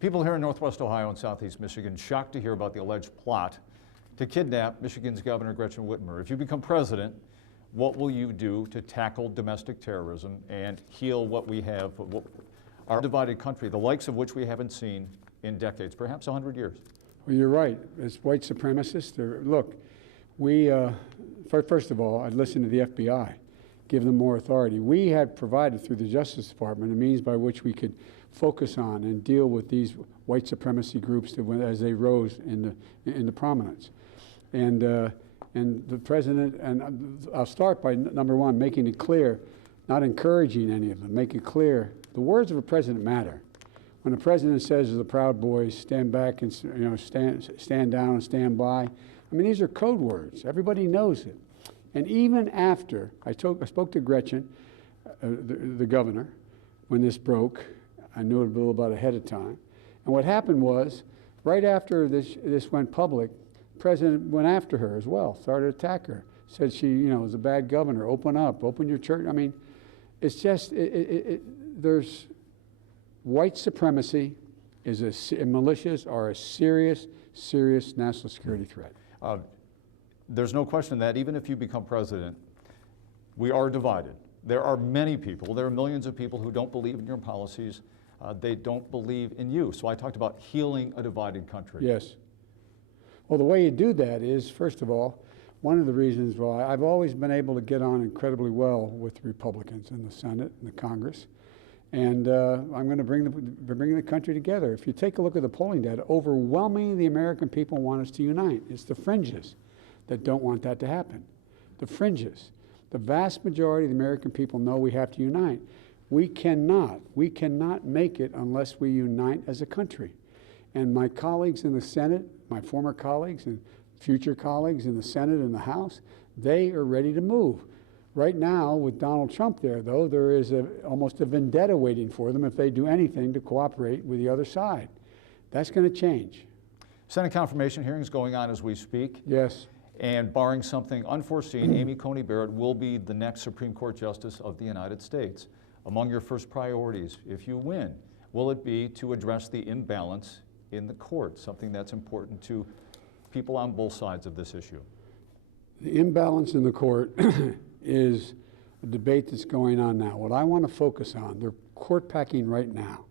People here in Northwest Ohio and Southeast Michigan shocked to hear about the alleged plot to kidnap Michigan's Governor Gretchen Whitmer. If you become president, what will you do to tackle domestic terrorism and heal what we have, our divided country, the likes of which we haven't seen in decades, perhaps 100 years? Well, you're right. As white supremacists, look, first of all, I'd listen to the FBI, give them more authority. We had provided through the Justice Department a means by which we could focus on and deal with these white supremacy groups as they rose into prominence. And the president, and I'll start by number one, making it clear, not encouraging any of them, make it clear, the words of a president matter. When the president says to the Proud Boys, stand back and stand down and stand by, I mean, these are code words. Everybody knows it. And even after I spoke to Gretchen, the governor, when this broke, I knew it a little about ahead of time. And what happened was, right after this went public, the president went after her as well, started to attack her. Said she, was a bad governor. Open up, open your church. I mean, it's just, there's white supremacy and militias are a serious, serious national security threat. There's no question that even if you become president, we are divided. There are many people, there are millions of people who don't believe in your policies. They don't believe in you. So I talked about healing a divided country. Yes. Well, the way you do that is, first of all, one of the reasons why I've always been able to get on incredibly well with Republicans in the Senate and the Congress. And I'm going to bring the country together. If you take a look at the polling data, overwhelmingly the American people want us to unite. It's the fringes that don't want that to happen. The fringes. The vast majority of the American people know we have to unite. We cannot make it unless we unite as a country. And my colleagues in the Senate, my former colleagues and future colleagues in the Senate and the House, they are ready to move. Right now, with Donald Trump there, though, there is almost a vendetta waiting for them if they do anything to cooperate with the other side. That's going to change. Senate confirmation hearings going on as we speak. Yes. And barring something unforeseen, Amy Coney Barrett will be the next Supreme Court Justice of the United States. Among your first priorities, if you win, will it be to address the imbalance in the court, something that's important to people on both sides of this issue? The imbalance in the court is a debate that's going on now. What I want to focus on, they're court packing right now.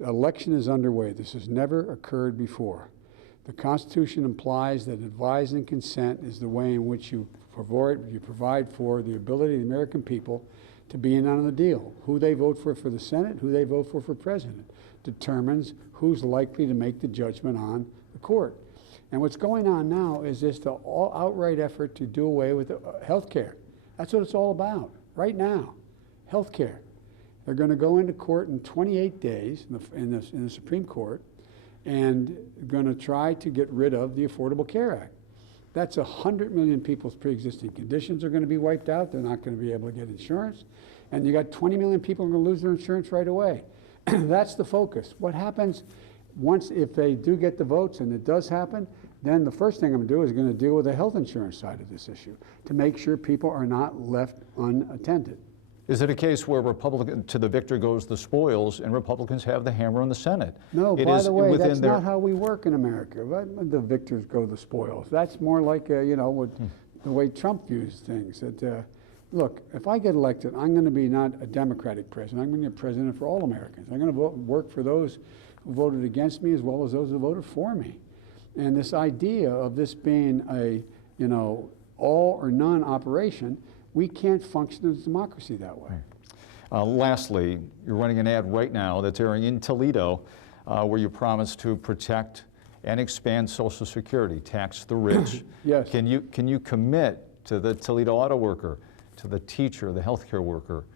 The election is underway. This has never occurred before. The Constitution implies that advise and consent is the way in which you provide for the ability of the American people to be in on the deal. Who they vote for the Senate, who they vote for president, determines who's likely to make the judgment on the court. And what's going on now is this outright effort to do away with health care. That's what it's all about right now, health care. They're going to go into court in 28 days in the Supreme Court and going to try to get rid of the Affordable Care Act. That's 100 million people's pre-existing conditions are going to be wiped out. They're not going to be able to get insurance. And you got 20 million people who are going to lose their insurance right away. That's the focus. What happens if they do get the votes, and it does happen, then the first thing I'm going to do is going to deal with the health insurance side of this issue to make sure people are not left unattended. Is it a case where to the victor goes the spoils and Republicans have the hammer in the Senate? No, by the way, that's not how we work in America. The victors go the spoils. That's more like, the way Trump views things. That, look, if I get elected, I'm going to be not a Democratic president. I'm going to be a president for all Americans. I'm going to work for those who voted against me as well as those who voted for me. And this idea of this being a, all or none operation, we can't function as a democracy that way. Lastly, you're running an ad right now that's airing in Toledo where you promise to protect and expand Social Security, tax the rich. Yes. Can you commit to the Toledo auto worker, to the teacher, the healthcare worker,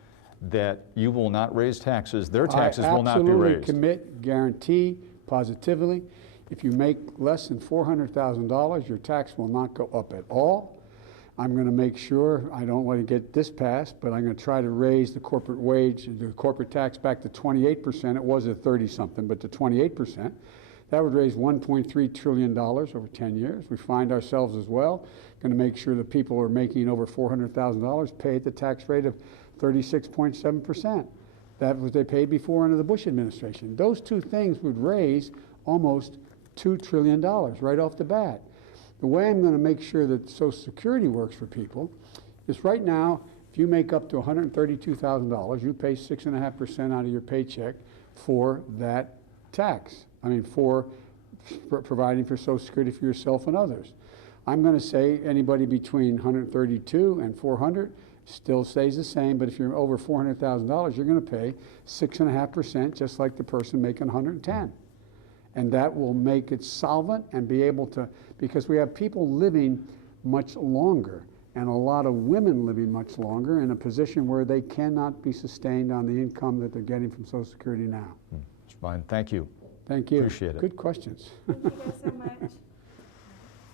that you will not raise taxes, their taxes will not be raised? I absolutely commit, guarantee, positively, if you make less than $400,000, your tax will not go up at all. I'm going to make sure, I don't want to get this passed, but I'm going to try to raise the corporate wage, the corporate tax back to 28%. It was at 30-something, but to 28%. That would raise $1.3 trillion over 10 years. We find ourselves as well going to make sure that people who are making over $400,000 pay at the tax rate of 36.7%. That was they paid before under the Bush administration. Those two things would raise almost $2 trillion right off the bat. The way I'm going to make sure that Social Security works for people is right now, if you make up to $132,000, you pay 6.5% out of your paycheck for that tax. I mean, for providing for Social Security for yourself and others. I'm going to say anybody between 132 and 400 still stays the same, but if you're over $400,000, you're going to pay 6.5%, just like the person making 110. And that will make it solvent and be able to, because we have people living much longer and a lot of women living much longer in a position where they cannot be sustained on the income that they're getting from Social Security now. Mr. Bynum, thank you. Thank you. Appreciate it. Good questions. Thank you guys so much.